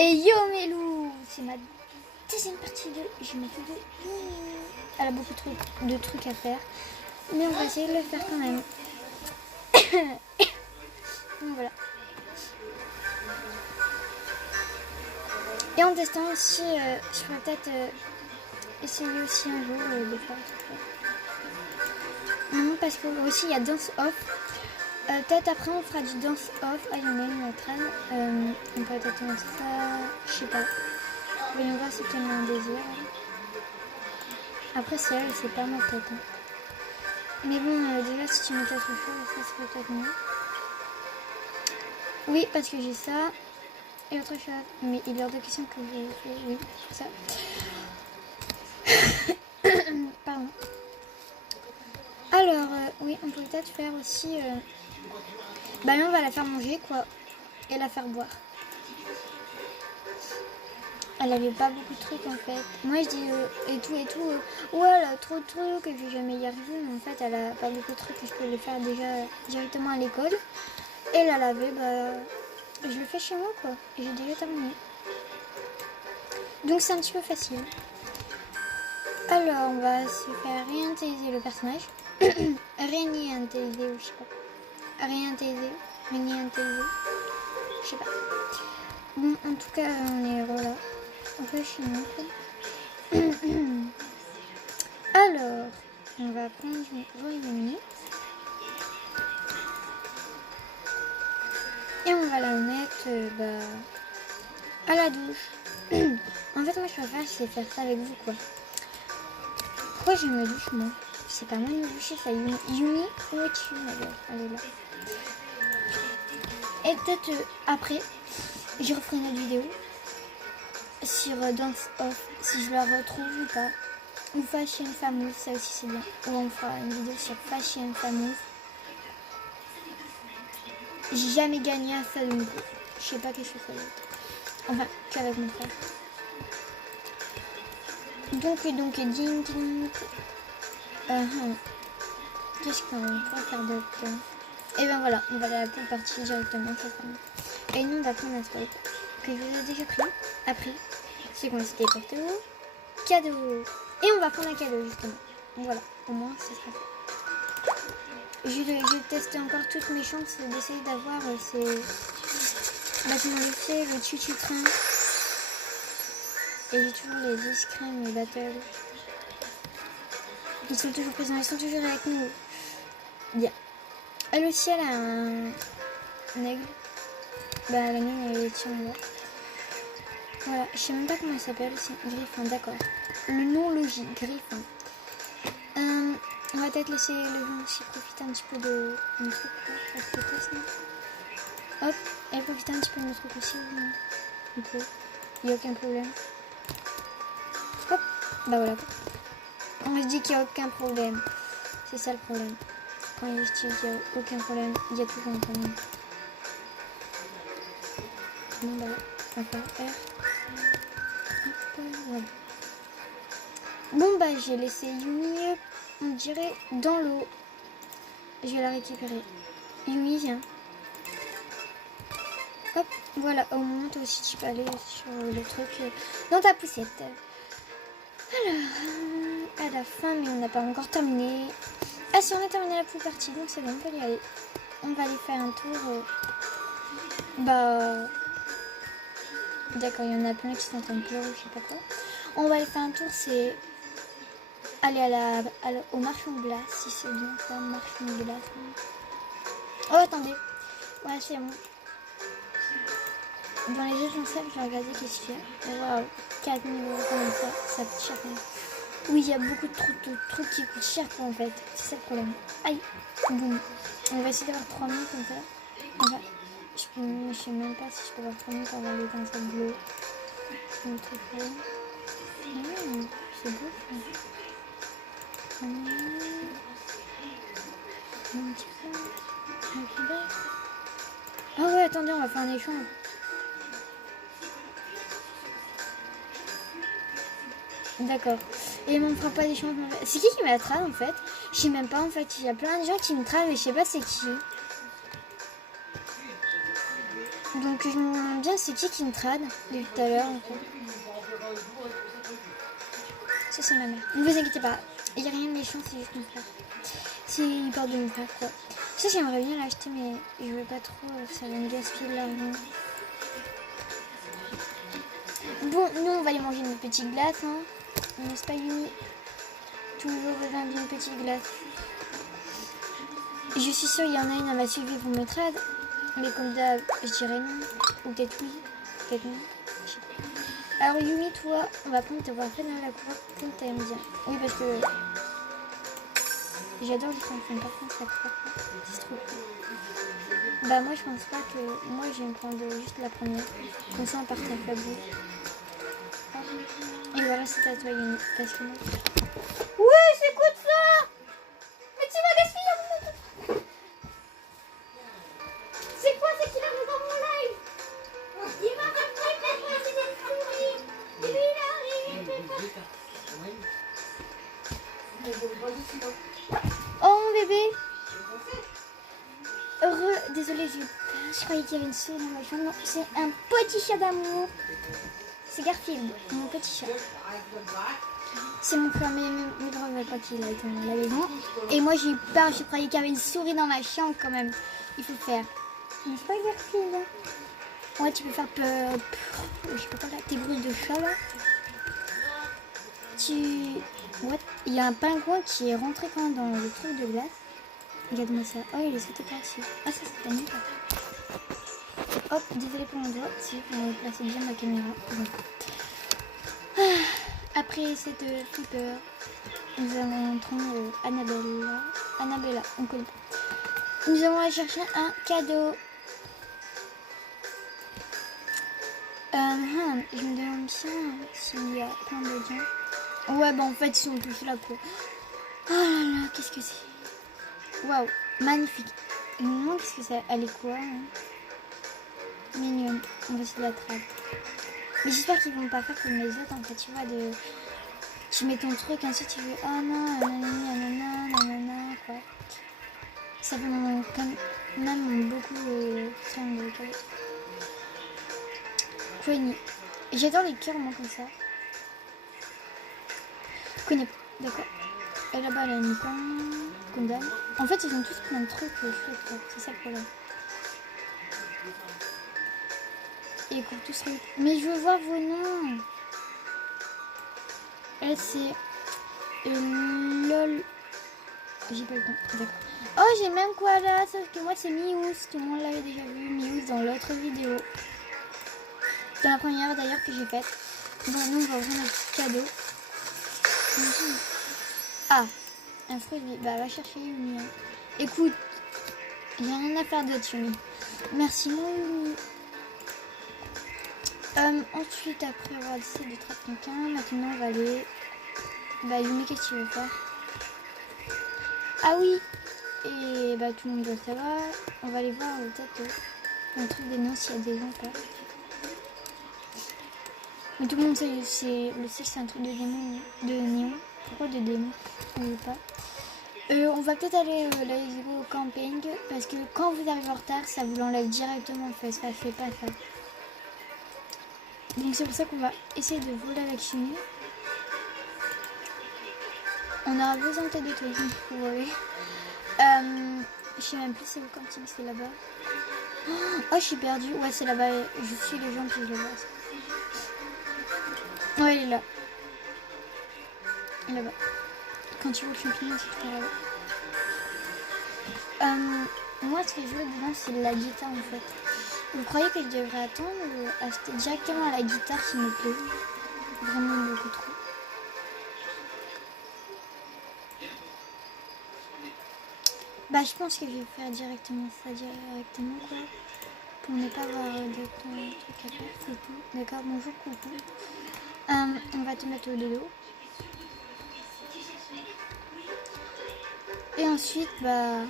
Et yo Melou, c'est ma deuxième partie de je me fais de... Elle a beaucoup de trucs à faire. Mais on va essayer de le faire quand même. Donc voilà. Et en testant aussi, je pourrais peut-être essayer aussi un jour de faire un truc. Non, parce que aussi il y a Dance Off. Peut-être après on fera du Dance Off. Ah, il y en a une autre. On peut peut-être mettre ça. Je sais pas. Voyons voir si elle a un désir. Après c'est elle, c'est pas ma tête. Hein. Mais bon, déjà si tu mets autre chose, ça serait peut-être mieux. Oui, parce que j'ai ça. Et autre chose. Mais il est hors de question que j'ai fait. Oui, ça. Pardon. Alors, oui, on peut peut-être faire aussi... Bah là, on va la faire manger, quoi. Et la faire boire. Elle avait pas beaucoup de trucs, en fait. Moi, je dis et tout. Ouais, elle a trop de trucs et je vais jamais y arriver. Mais en fait, elle a pas beaucoup de trucs et je peux les faire déjà directement à l'école. Et la laver, bah... Je le fais chez moi, quoi. Et j'ai déjà terminé. Donc, c'est un petit peu facile. Alors, on va se faire réintelliser le personnage. Réintelliser ou je sais pas. Réintelliser. Je sais pas. Bon, en tout cas, on est là. On va chez nous. Alors, on va prendre Yumi. Et on va la mettre à la douche. En fait, moi, je préfère faire ça avec vous, quoi. Pourquoi je me douche, moi? C'est pas moi de me doucher, ça. Yumi, où es-tu, ma belle? Elle est là. Et peut-être après, je referai une autre vidéo sur Dance Off, si je la retrouve ou pas. Ou Fashion Famous, ça aussi c'est bien. Ou on fera une vidéo sur Fashion Famous. J'ai jamais gagné à ça, donc je sais pas qu'est-ce que ça veut. Enfin, qu'avec mon frère. Donc, ding. Qu'est-ce qu'on pourrait faire d'autre? Et ben voilà, on va aller à la pool partie directement, ça sera mieux. Et nous, on va prendre un spot que je vous ai déjà pris. Après, c'est qu'on s'était porté au cadeau. Et on va prendre un cadeau, justement. Voilà, au moins, ça sera fait. Je teste encore toutes mes chances d'essayer d'avoir ces... Comment le fait, le tutu-train. Et j'ai toujours les 10 crèmes et battle. Ils sont toujours présents, ils sont toujours avec nous. Bien. Elle aussi, elle a un aigle. Bah, la mienne, elle est sur moi. Voilà, je sais même pas comment elle s'appelle. C'est Griffin, d'accord. Le nom logique, Griffin. On va peut-être laisser le vent aussi profiter un petit peu de mon truc. Hop, elle profite un petit peu de mon truc aussi. Un peu. Il n'y a aucun problème. Hop, bah voilà. Quand je dis qu'il n'y a aucun problème, c'est ça le problème. Quand je dis qu'il n'y a aucun problème, il y a toujours un problème. Bon bah, on va faire R. Hop, voilà. Bon bah, j'ai laissé Yumi, on dirait, dans l'eau. Je vais la récupérer. Yumi, viens. Hop, voilà, au moins toi aussi tu peux aller sur le truc dans ta poussette. Alors, à la fin, mais on n'a pas encore terminé. Ah si, on a terminé la plus partie, donc c'est bon, on peut y aller. On va aller faire un tour. D'accord, il y en a plein qui sont en train de pleurer, je sais pas quoi. On va aller faire un tour, c'est aller au marchand de glace, si c'est bien ça, marchand de glace. Oh, attendez. Ouais, c'est bon. Dans les essentiels, j'ai regardé qu'est-ce qu'il y a. Waouh, 4 000 € comme ça coûte cher. Oui, il y a beaucoup de trucs qui coûtent cher en fait. C'est ça le problème. Aïe, boum. On va essayer d'avoir 3 000 comme ça. Enfin, je sais même pas si je peux avoir 3 000 pour avoir les pincettes bleues. C'est un truc bleu. C'est beau ça. Un petit peu. Un peu d'air. Ah ouais, attendez, on va faire un échange. D'accord. Et on ne fera pas d'échange. C'est qui m'a trad en fait? Je sais même pas en fait. Il y a plein de gens qui me trad mais je sais pas c'est qui. Donc je me demande bien c'est qui me trade depuis tout à l'heure. Ça c'est ma mère. Ne vous inquiétez pas, il n'y a rien de méchant, c'est juste mon frère. C'est il parle de mon frère quoi. Ça j'aimerais bien l'acheter mais je veux pas trop, ça va me gaspiller de l'argent. Bon, nous on va aller manger une petite glace, hein. N'est-ce pas Yumi? Toujours besoin d'une petite glace. Je suis sûre il y en a une à ma suivi pour me trade. Mais comme d'hab, je dirais non. Ou peut-être oui, peut-être non. Je sais pas. Alors Yumi, toi, on va prendre ta voix fait dans la cour comme t'aimes bien. Oui, parce que j'adore les chansons. Par contre, ça croit pas. C'est trop cool. Bah moi, je pense pas que... Moi, je vais me prendre juste la première. Comme ça, on partage la bouche. Et voilà, c'est à toi Yumi. Parce que moi... Ouais, j'écoute ça. Mais tu vas gaspiller mon... C'est quoi ce qu'il a vu dans mon live? Il m'a rappelé que moi c'était une souris. Et lui il est arrivé. Oh mon bébé. Heureux. Désolée, je croyais qu'il y avait une souris dans ma chambre. Non, c'est un petit chat d'amour. C'est Garfield, mon petit chat. C'est mon frère, mais mes parents ne veulent pas qu'il aille dans la maison. Et moi j'ai eu peur, je croyais qu'il y avait une souris dans ma chambre quand même. Il faut faire. N'est-ce pas Garfield? Ouais, tu peux faire peur. Je sais pas là, tes bruits de chat là. What? Il y a un pingouin qui est rentré quand même dans le truc de glace. Regarde-moi ça. Oh, il est sauté par-dessus. Ah, ça c'est Annie. Hop, désolé pour mon doigt. Si, on va placer bien ma caméra. Bon. Après cette flipper, nous allons prendre Annabella, on connaît pas. Nous allons aller chercher un cadeau. Je me demande bien s'il y a plein de gens. Ouais, bah en fait, ils sont tous là quoi. Oh là là, qu'est-ce que c'est? Waouh, magnifique. Je me demande qu'est-ce que c'est. Elle est quoi hein? Mignonne. On va essayer de la trappe. Mais j'espère qu'ils vont pas faire comme les autres en fait, tu vois, de... Tu mets ton truc, ensuite tu veux oh non, nanana, quoi. Ça fait quand même beaucoup de cadeaux. Queenie. J'adore les cœurs moi comme ça. Connais pas, d'accord. Et là-bas elle a une condamne. En fait ils ont tous plein de trucs chouettes quoi, c'est ça le problème. Et ils courent tous les... Mais je veux voir vos noms. Elle c'est... LOL. J'ai pas le temps, d'accord. Oh j'ai même Koala, sauf que moi c'est Mious. Tout le monde l'avait déjà vu, Mious dans l'autre vidéo. C'est la première d'ailleurs que j'ai faite. Bon, nous on va ouvrir notre cadeau. Ah, un fruit. Bah va chercher Yumi. Hein. Écoute, j'ai rien à faire d'autre Yumi. Merci mon Yumi. Ensuite, après avoir décidé de traiter quelqu'un, maintenant on va aller... Bah Yumi, qu'est-ce que tu veux faire? Ah oui. Et bah tout le monde doit savoir. On va aller voir peut-être un truc des noms s'il y a des gens pas. Mais tout le monde sait le sait que c'est un truc de démon, de néon. Pourquoi de démon? On veut pas. On va peut-être aller au camping parce que quand vous arrivez en retard, ça vous l'enlève directement en fait. Ça fait pas ça. Donc c'est pour ça qu'on va essayer de voler avec Yumi. On aura besoin peut-être de toi pour voler. Je sais même plus c'est où le camping, c'est là-bas. Oh je suis perdue. Ouais c'est là-bas. Je suis les gens puis je les vois. Ouais elle est là. Là-bas. Quand tu vois le champignon, c'est tout là-bas. Moi, ce que je veux dedans, c'est la guitare en fait. Vous croyez que je devrais attendre ou acheter directement la guitare qui me plaît? Vraiment beaucoup trop. Bah, je pense que je vais faire directement ça, quoi. Pour ne pas avoir d'autres trucs à faire, c'est tout. D'accord, bonjour, coucou. On va te mettre au dodo. Et ensuite, bah...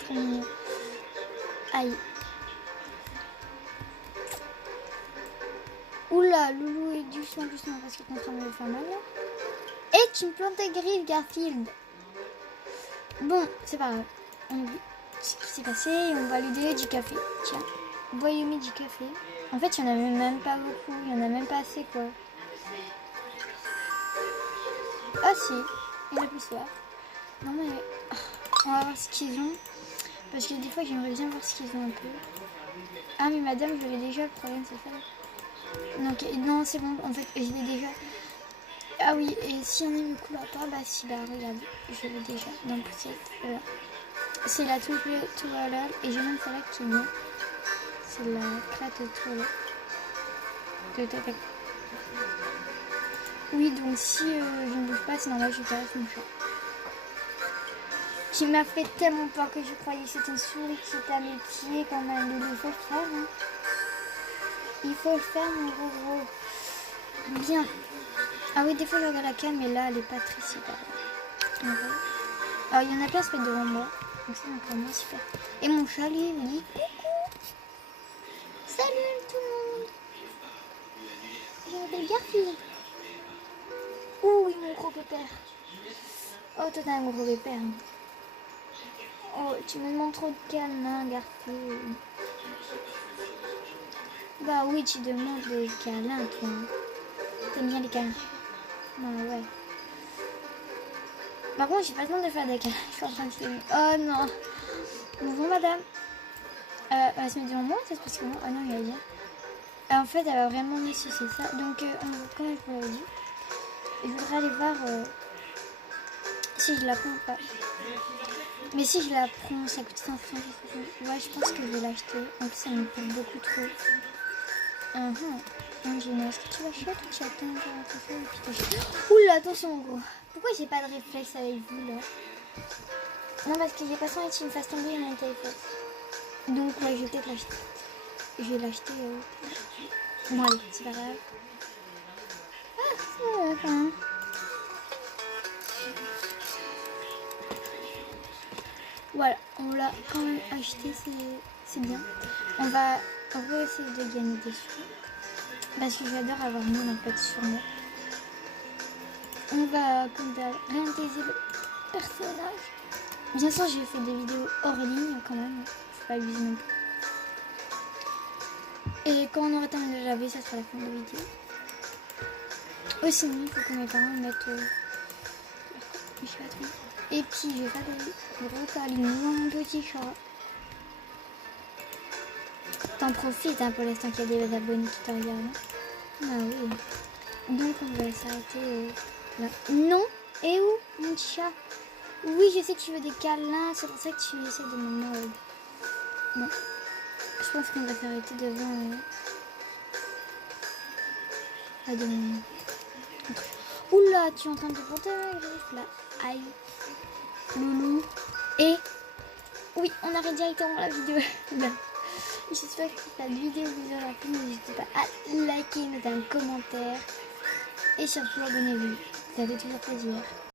Très mignon. Aïe. Oula, Loulou est doucement parce que t'es en train de me faire mal. Et tu me plantes tes griffes, Garfield. Bon, c'est pas grave. On oublie ce qui s'est passé et on va lui donner du café. Tiens. Voyez du café. En fait, il n'y en a même pas beaucoup. Il n'y en a même pas assez, quoi. Ah si, il y en a plus là. Non mais... On va voir ce qu'ils ont. Parce que des fois, j'aimerais bien voir ce qu'ils ont un peu. Ah mais madame, je l'ai déjà, le problème c'est ça. Donc, non, c'est bon, en fait, je l'ai déjà. Ah oui, et si un ami me coule pas, bah si, bah regarde, je l'ai déjà. Donc c'est la toilette et j'ai même celle-là qui est bien. C'est la plate de toilette. Oui, donc si je ne bouge pas, c'est normal, je caresse mon chat. Qui m'a fait tellement peur que je croyais que c'était une souris qui était à mes pieds quand même. Il faut le faire, hein. Il faut le faire, mon gros. Bien. Ah oui, des fois je regarde la cam, mais là, elle est pas très super. Alors, il y en a plein, se mettre devant moi. Donc c'est encore moins super. Et mon chat, lui, il dit coucou. Salut tout le monde. Je m'appelle Garfield. Oh oui, mon gros pépère. Oh, toi, t'as un gros pépère. Oh, tu me demandes trop de câlins, Garfield. Bah oui, tu demandes des câlins, toi. T'aimes bien les câlins? Bah ouais. Par contre, j'ai pas le temps de faire des câlins. Je suis en train de filmer. Oh non. Bonjour, madame. Elle va se mettre devant moi, ça se passe comment? Ah non, il va dire. En fait, elle va vraiment me sucer ça. Donc, comme je vous l'avais dit, je voudrais aller voir si je la prends ou pas. Mais si je la prends, ça coûte 500. Ouais, je pense que je vais l'acheter. En plus, ça me coûte beaucoup trop. Est-ce que tu l'achètes ou tu attends et puis t'achètes? Oula, attention, gros. Pourquoi j'ai pas de réflexe avec vous là? Non, parce que j'ai pas envie que tu me fasses tomber mon téléphone. Donc, ouais, je vais peut-être l'acheter. Je vais l'acheter. Bon, allez, c'est pas grave. Ah, c'est vrai quand même. Voilà, on l'a quand même acheté, c'est bien. On va essayer de gagner des sous. Parce que j'adore avoir mon iPad sur moi. On va comme réintégrer le personnage. Bien sûr, j'ai fait des vidéos hors ligne quand même. Faut pas abuser non plus. Et quand on aura terminé de laver, ça sera la fin de la vidéo. Sinon, il faut que mes parents mettent... je sais pas trop. Et puis, je vais faire des gros câlins, mon petit chat. T'en profites hein, pour l'instant qu'il y a des abonnés qui te regardent. Ah oui. Donc, on va s'arrêter là. Non. Et où, mon petit chat? Oui, je sais que tu veux des câlins. C'est pour ça que tu essaies de me mordre. Bon. Je pense qu'on va s'arrêter devant... Oula, tu es en train de te porter la griffe là. Aïe. Loulou. Et... Oui, on arrête directement la vidéo là. J'espère que cette vidéo vous aura plu. N'hésitez pas à liker, mettre un commentaire. Et surtout, abonnez-vous. Ça fait toujours plaisir.